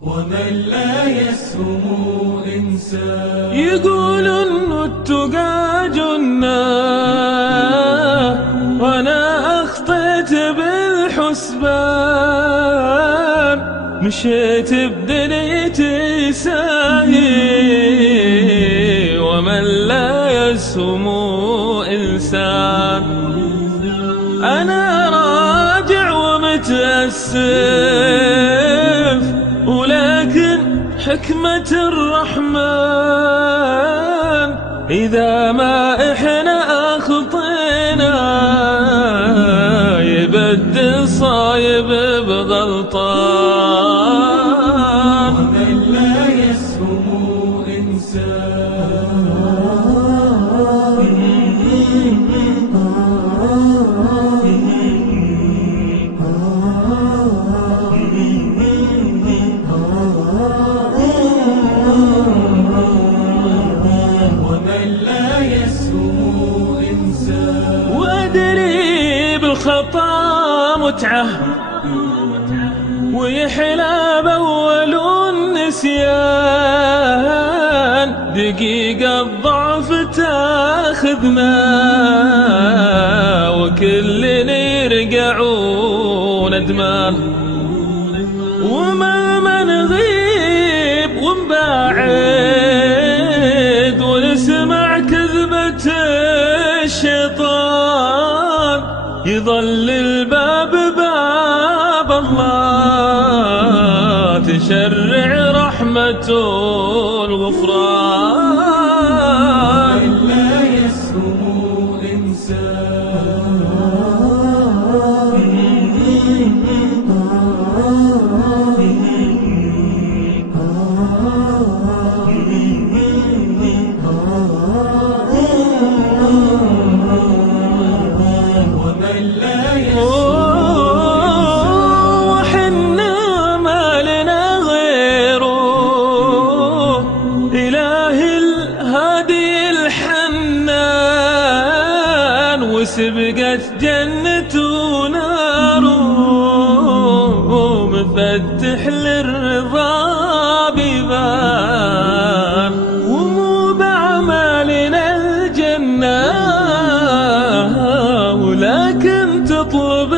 ومن لا يسهم إنسان يقول إنه التقى جنة وأنا أخطيت بالحسبان، مشيت بدنيتي ساهي ومن لا يسهم إنسان. أنا راجع ومتأسف ولكن حكمة الرحمن إذا ما إحنا أخطينا يبدل صايب بغلطان. ومن لا يسهم إنسان وأدري بالخطا متعة ويحلى بأول النسيان، دقيقة الضعف تاخذنا وكل يرجعون ندمان. ومهما نغيب ونباعد ونسمع كذبة الشيطان، يظل الباب باب الله تشرع رحمته الغفران. ومن لا يسهم إنسان وحنا ما لنا غيره إله الهادي الحنان، وسبقت جنة وناره مفتح للرضا بيبان. ومو بعمالنا الجنة ولكن تطلب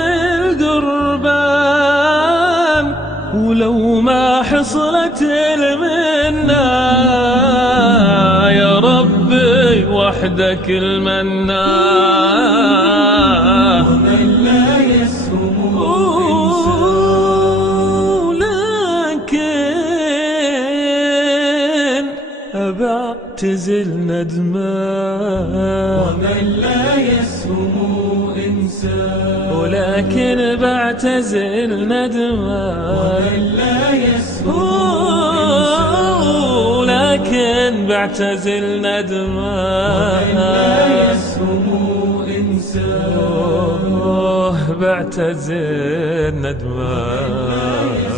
القربان، ولو ما حصلت المنة يا ربي وحدك المنان. ومن لا يسهم لكن أبعتزل ندمان. ومن لا يسهم إنسان ولكن بعتزل ندمان. ومن لا يسهم ولكن بعتزل ندمان. ومن لا يسهم إنسان بعتزل ندمان.